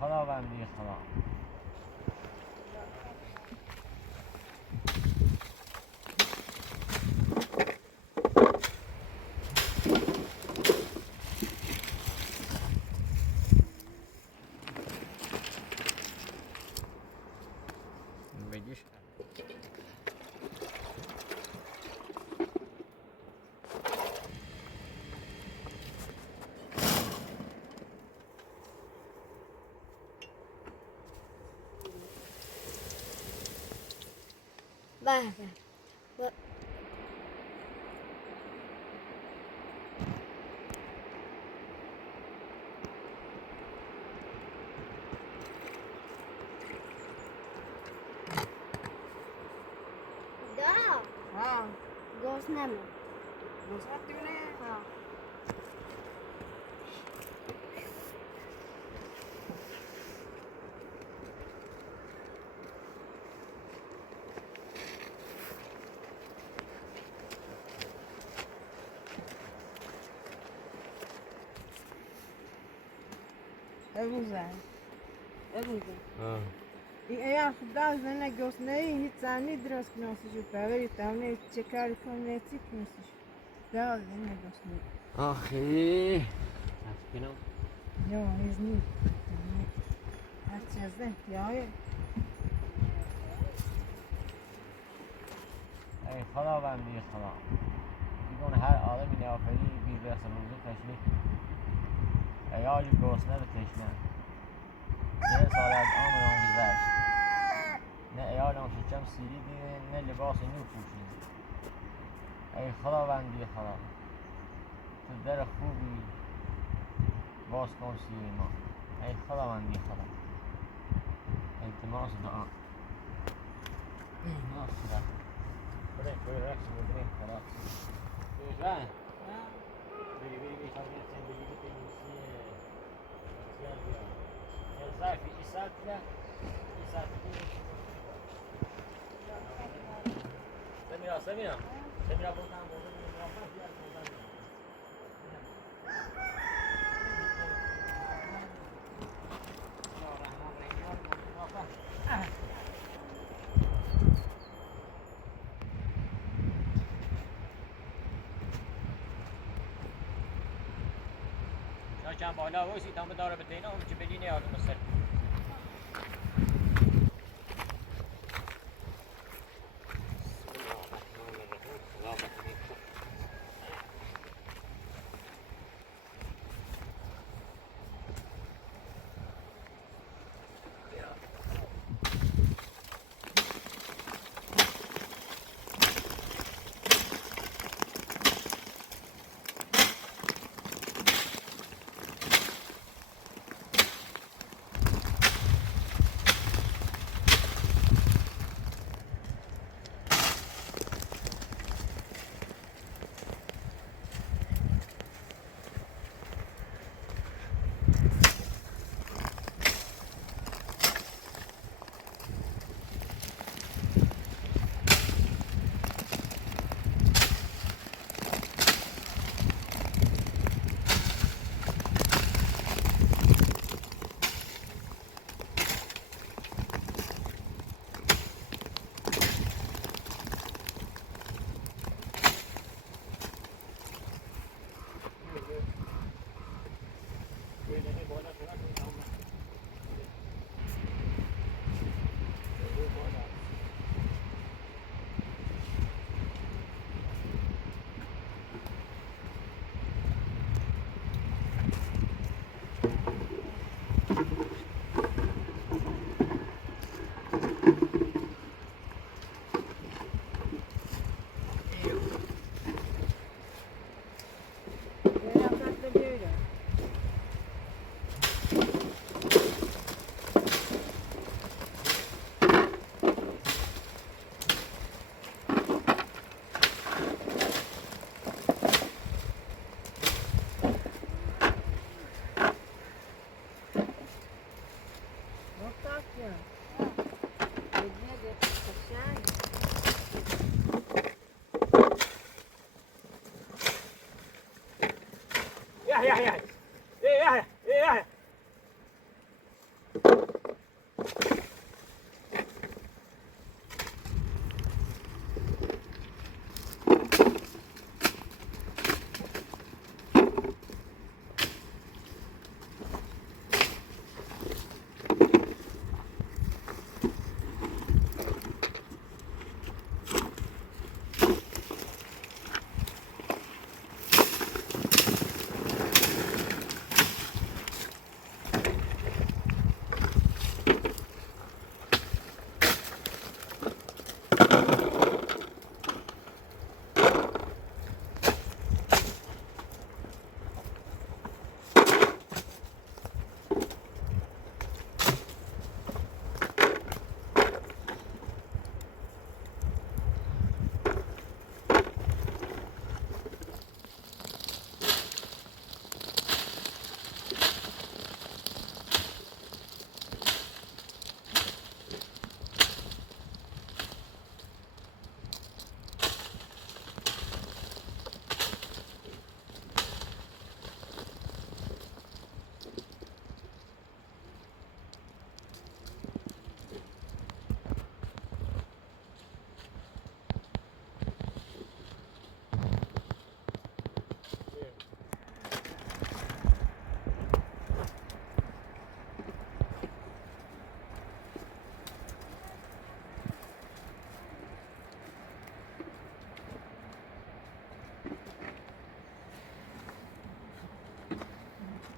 خداوندی خدا. بگیش به به ها گوش نمه نصرت دیونه ها Ebuza. Ja sam da za negos ne i ni dros nosiš u peveri, tam ne čekali kom ne cik nosiš. Da za negos ne. آخی تفکینم Jo, iz njih. Herkes de. Ja, ای خداوندی خدا. میگن هر آدمی نیافری بی رسم روزی تشنی ایالی گرسنه به تشنه 1 سال از عمرم گذشت، نه ایالم شکم سیری دیده، نه لباس نو پوشیده. ای خداوندی خدا، تو در خوبی باز کن سیر ما. ای خداوندی خدا، التماس دعا. نه خدا بریم رقص بریم خلاص بیشتر بری تا میرسیم به لیگ تنیسی سیال بیا یه ظرفی این ساعت ده این ساعت سمیرا بودم موافق بیاد بودم چند بالا وایسی تا داره به تینا اون چه بدی نیارم مستر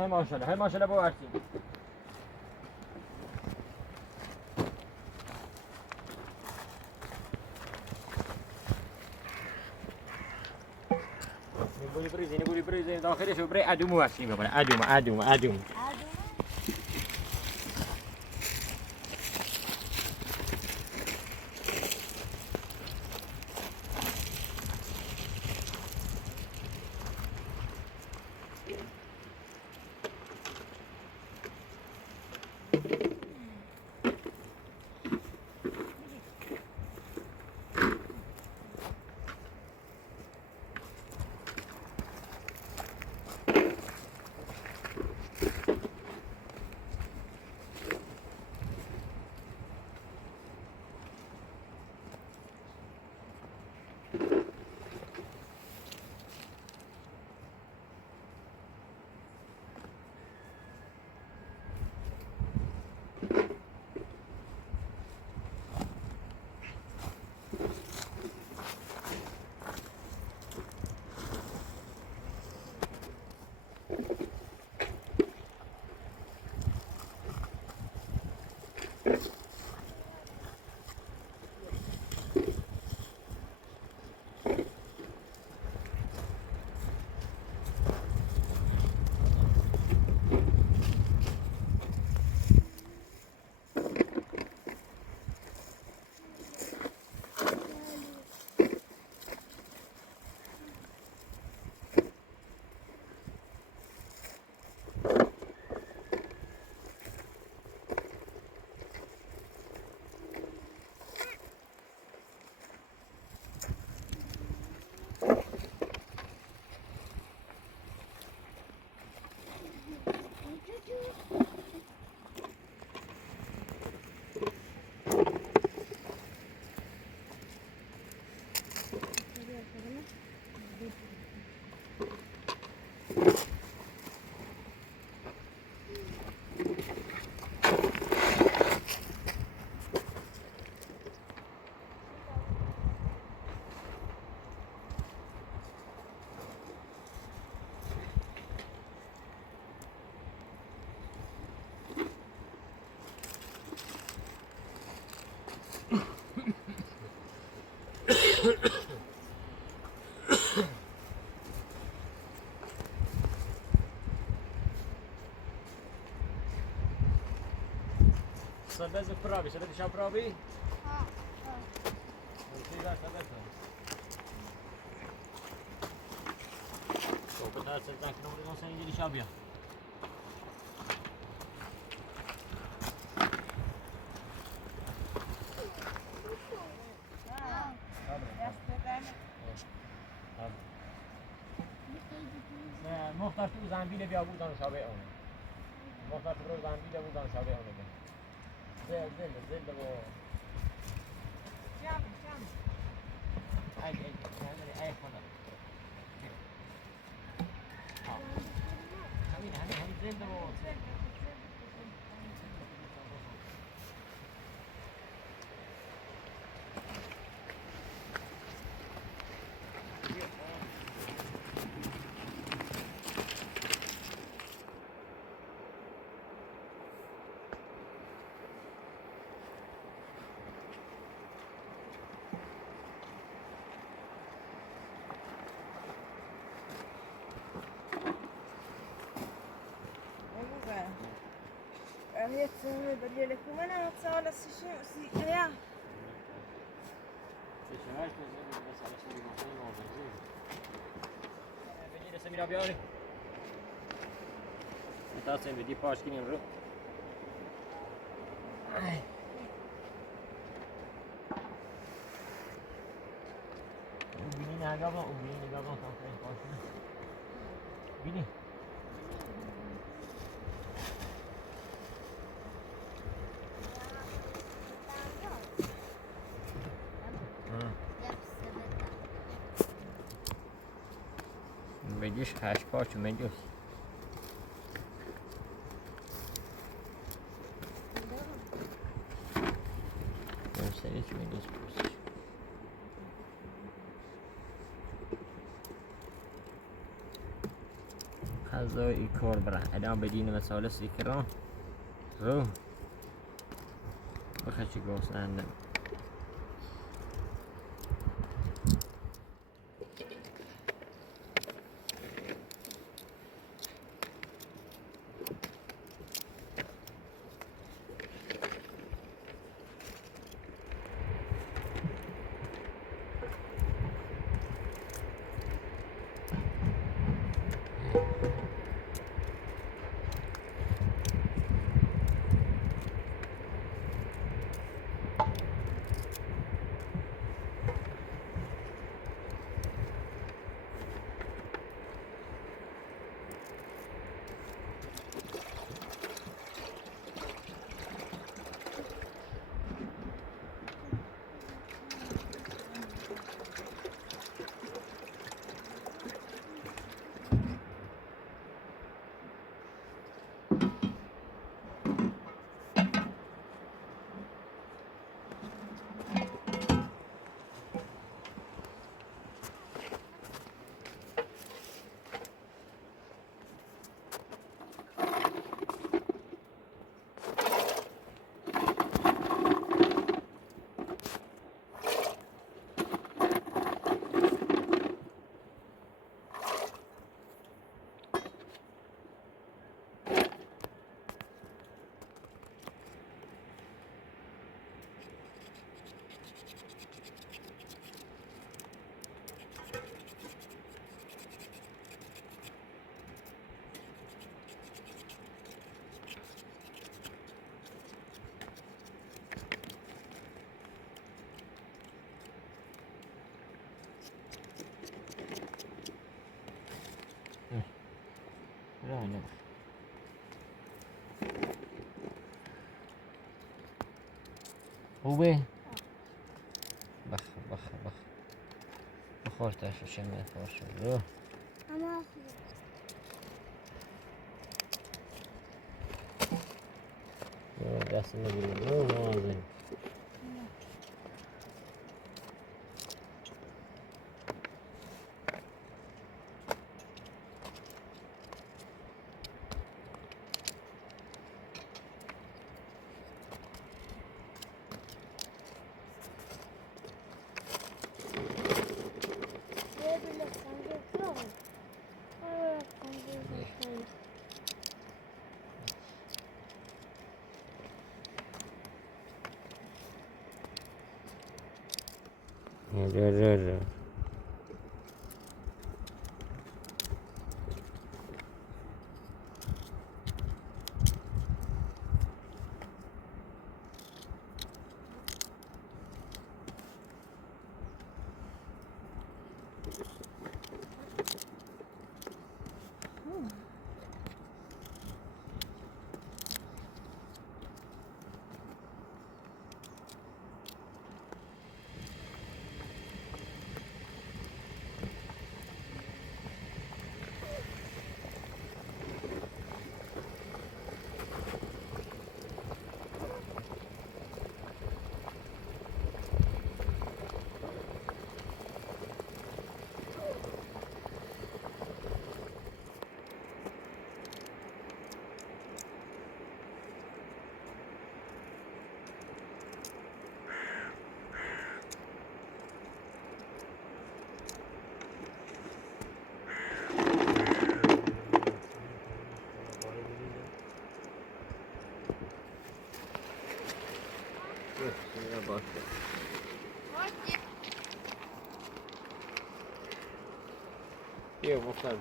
های ماشاءالله ببرسیم. بوری بریزیم داخلش رو برای ادومو ورسیم ببره. ادوم. Sadece pravi, sadece şap pravi. To kadar se tak nomor não sai de şap ya. مختار تو زنبیل بیا بود دانشابه اونه. مختار تو زنبیل بود دانشابه اونه. زل و جمع ای خدا. همین زل و Amiet بدي لكم أنا أتصل سي يا Samira بیاری. متاسفم بدی پاش کنیم رو. بینی نگاه کن، بینی نگاه کن تا این پاش کنه. بینی. Będziesz haś pociu, będziesz. Gösteriş będziesz puścić. أعزائي كوربرا الآن بدينا مسألة سيكران رو بخشي قوس عندنا رانا هو بخ بخ بخ بخور تاشو شمه خوش رو أما دست نگیریم رو نازنین رو بیا مختار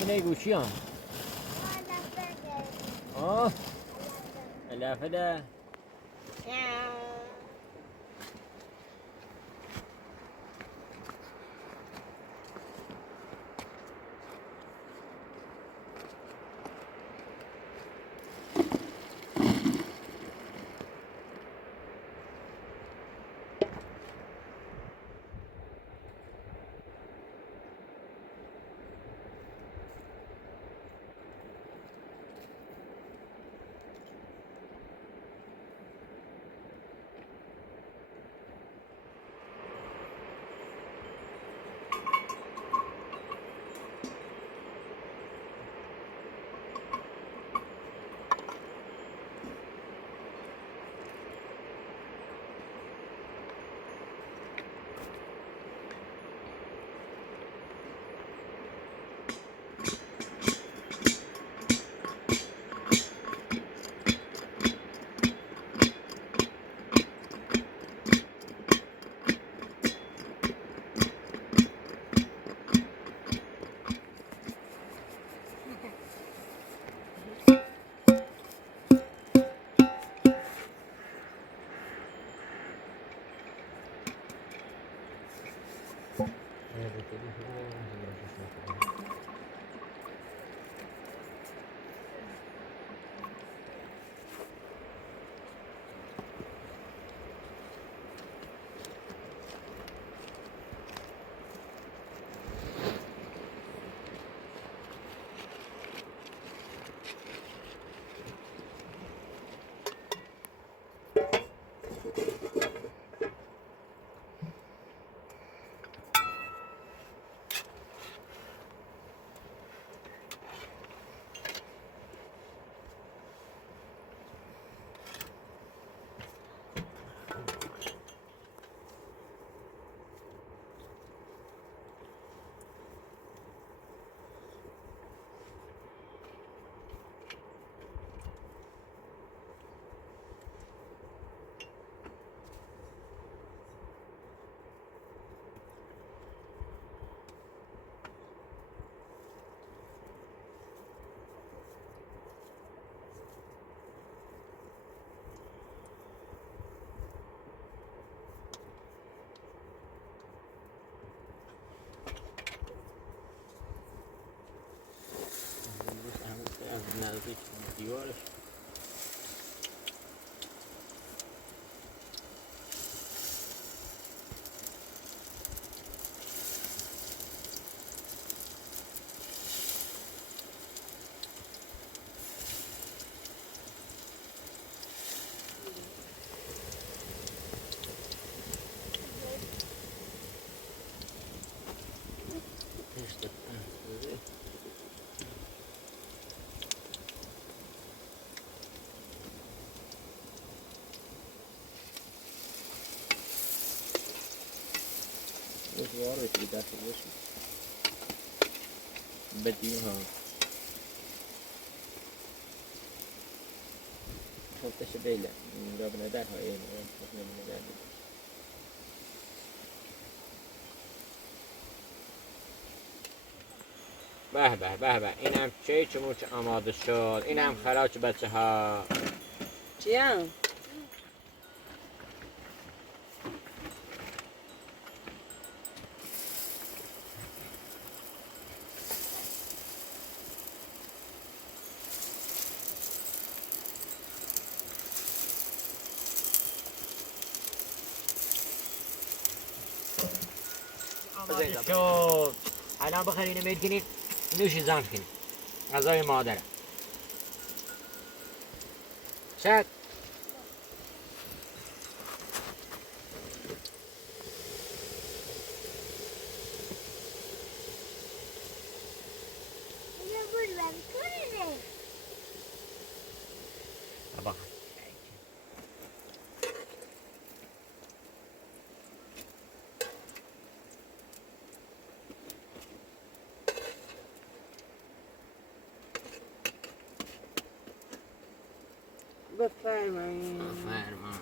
اینه گوشی هم آه علافه ده از نزدیک دیوارش işte. Var ett litet där. بديها حطش بيلا من باب النداء هاي من النداء به به به به اینم چه چموچ آماده شد اینم خراج بچه ها چیم؟ شد الان بخواه میل کنید نوش زن کنید غذای مادره شد بابا بفرمایید. فرما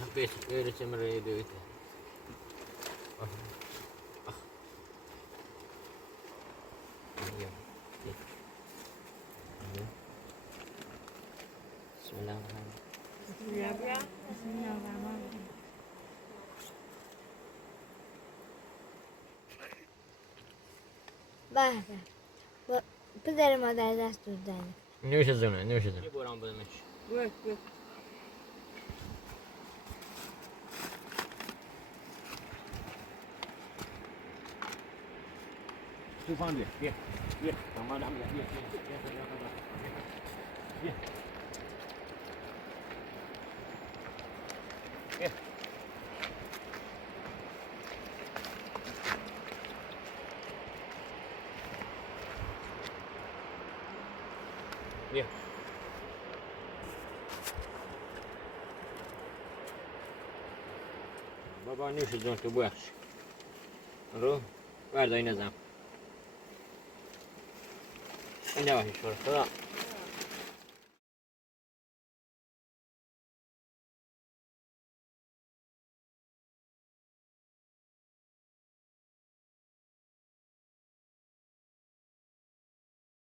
حبيت غير تمر يدويته بسم الله الرحمن الرحيم بسم الله الرحمن الرحیم. به به پدر مادر دست دادن نوش زونه نوش زونه برام بدمش گوه گوه. طوفان بیا بیا بیا تمام بیا بیا بیا بیا بیا بابا نوش جون تو بخش رو برداری نزم این نواهی شور خدا